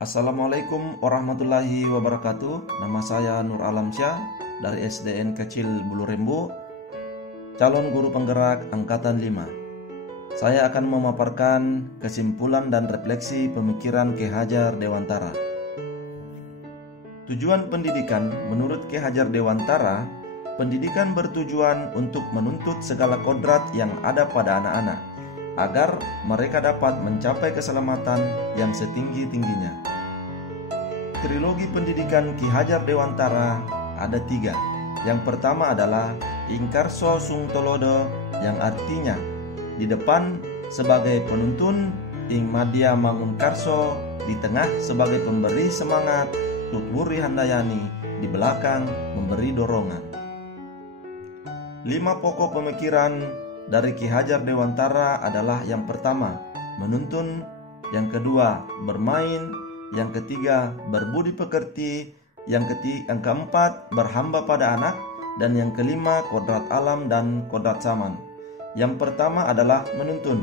Assalamualaikum warahmatullahi wabarakatuh. Nama saya Nur Alamsyah dari SDN Kecil Bulurembu, calon guru penggerak Angkatan 5. Saya akan memaparkan kesimpulan dan refleksi pemikiran Ki Hajar Dewantara. Tujuan pendidikan menurut Ki Hajar Dewantara, pendidikan bertujuan untuk menuntut segala kodrat yang ada pada anak-anak agar mereka dapat mencapai keselamatan yang setinggi-tingginya. Trilogi pendidikan Ki Hajar Dewantara ada 3. Yang pertama adalah Ingkarso Sung Tolodo, yang artinya di depan sebagai penuntun, Ing Madya Mangunkarso, di tengah sebagai pemberi semangat, Tutwuri Handayani di belakang memberi dorongan. 5 pokok pemikiran dari Ki Hajar Dewantara adalah: yang pertama, menuntun; yang kedua, bermain; yang ketiga, berbudi pekerti; yang keempat, berhamba pada anak; dan yang kelima, kodrat alam dan kodrat zaman. Yang pertama adalah menuntun.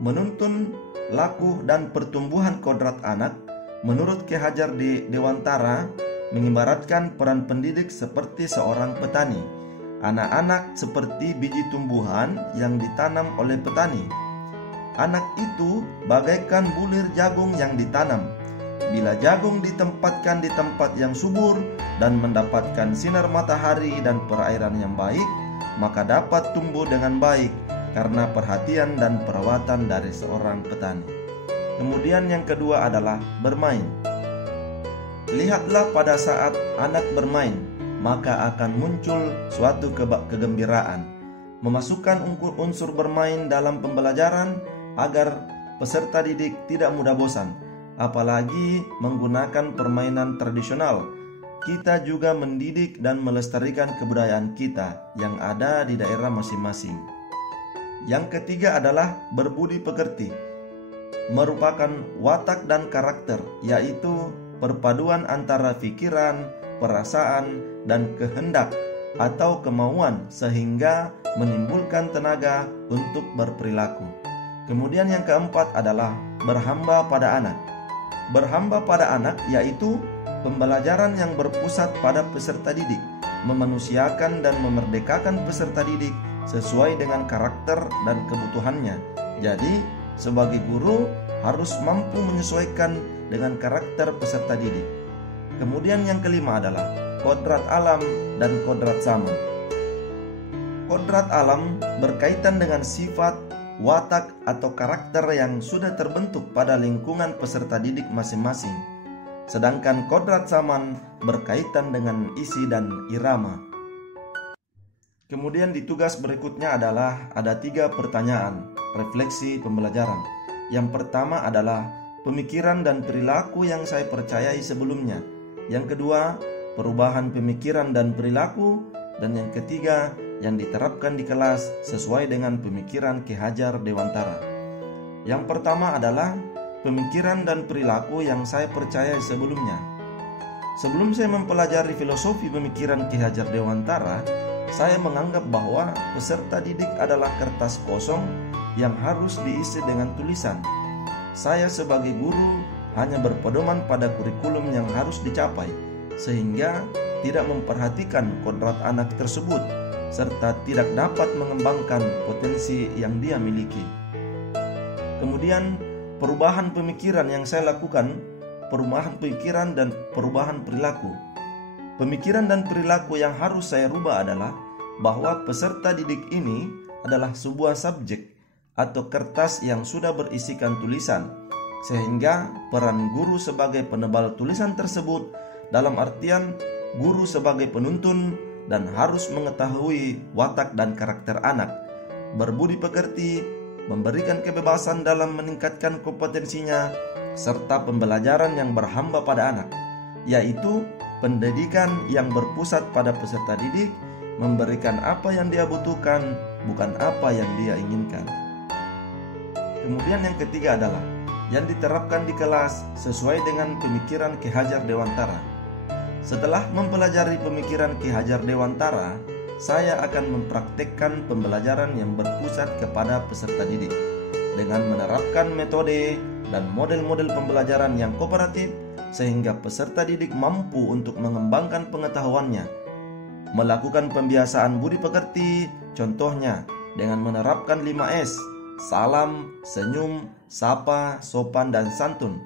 Menuntun laku dan pertumbuhan kodrat anak menurut Ki Hajar Dewantara mengibaratkan peran pendidik seperti seorang petani. Anak-anak seperti biji tumbuhan yang ditanam oleh petani. Anak itu bagaikan bulir jagung yang ditanam. Bila jagung ditempatkan di tempat yang subur dan mendapatkan sinar matahari dan perairan yang baik, maka dapat tumbuh dengan baik karena perhatian dan perawatan dari seorang petani. Kemudian yang kedua adalah bermain. Lihatlah pada saat anak bermain, maka akan muncul suatu kegembiraan. Memasukkan unsur bermain dalam pembelajaran agar peserta didik tidak mudah bosan, apalagi menggunakan permainan tradisional. Kita juga mendidik dan melestarikan kebudayaan kita yang ada di daerah masing-masing. Yang ketiga adalah berbudi pekerti, merupakan watak dan karakter, yaitu perpaduan antara pikiran, perasaan, dan kehendak atau kemauan sehingga menimbulkan tenaga untuk berperilaku. Kemudian yang keempat adalah berhamba pada anak. Berhamba pada anak yaitu pembelajaran yang berpusat pada peserta didik, memanusiakan dan memerdekakan peserta didik sesuai dengan karakter dan kebutuhannya. Jadi, sebagai guru harus mampu menyesuaikan dengan karakter peserta didik. Kemudian yang kelima adalah kodrat alam dan kodrat zaman. Kodrat alam berkaitan dengan sifat, watak, atau karakter yang sudah terbentuk pada lingkungan peserta didik masing-masing. Sedangkan kodrat zaman berkaitan dengan isi dan irama. Kemudian di tugas berikutnya adalah ada 3 pertanyaan, refleksi pembelajaran. Yang pertama adalah pemikiran dan perilaku yang saya percayai sebelumnya. Yang kedua, perubahan pemikiran dan perilaku. Dan yang ketiga, yang diterapkan di kelas sesuai dengan pemikiran Ki Hajar Dewantara. Yang pertama adalah pemikiran dan perilaku yang saya percaya sebelumnya. Sebelum saya mempelajari filosofi pemikiran Ki Hajar Dewantara, saya menganggap bahwa peserta didik adalah kertas kosong yang harus diisi dengan tulisan. Saya sebagai guru hanya berpedoman pada kurikulum yang harus dicapai, sehingga tidak memperhatikan kodrat anak tersebut serta tidak dapat mengembangkan potensi yang dia miliki. Kemudian perubahan pemikiran yang saya lakukan, perubahan pemikiran dan perubahan perilaku. Pemikiran dan perilaku yang harus saya rubah adalah bahwa peserta didik ini adalah sebuah subjek atau kertas yang sudah berisikan tulisan, sehingga peran guru sebagai penebal tulisan tersebut dalam artian guru sebagai penuntun dan harus mengetahui watak dan karakter anak, berbudi pekerti, memberikan kebebasan dalam meningkatkan kompetensinya, serta pembelajaran yang berhamba pada anak, yaitu pendidikan yang berpusat pada peserta didik, memberikan apa yang dia butuhkan, bukan apa yang dia inginkan. Kemudian yang ketiga adalah yang diterapkan di kelas sesuai dengan pemikiran Ki Hajar Dewantara. Setelah mempelajari pemikiran Ki Hajar Dewantara, saya akan mempraktekkan pembelajaran yang berpusat kepada peserta didik dengan menerapkan metode dan model-model pembelajaran yang kooperatif sehingga peserta didik mampu untuk mengembangkan pengetahuannya. Melakukan pembiasaan budi pekerti, contohnya dengan menerapkan 5S, salam, senyum, sapa, sopan, dan santun.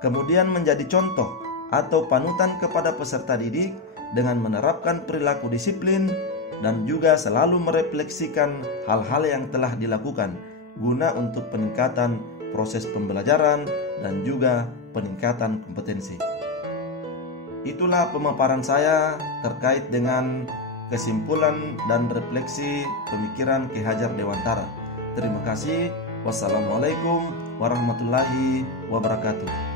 Kemudian menjadi contoh atau panutan kepada peserta didik dengan menerapkan perilaku disiplin dan juga selalu merefleksikan hal-hal yang telah dilakukan guna untuk peningkatan proses pembelajaran dan juga peningkatan kompetensi. Itulah pemaparan saya terkait dengan kesimpulan dan refleksi pemikiran Ki Hajar Dewantara. Terima kasih. Wassalamualaikum warahmatullahi wabarakatuh.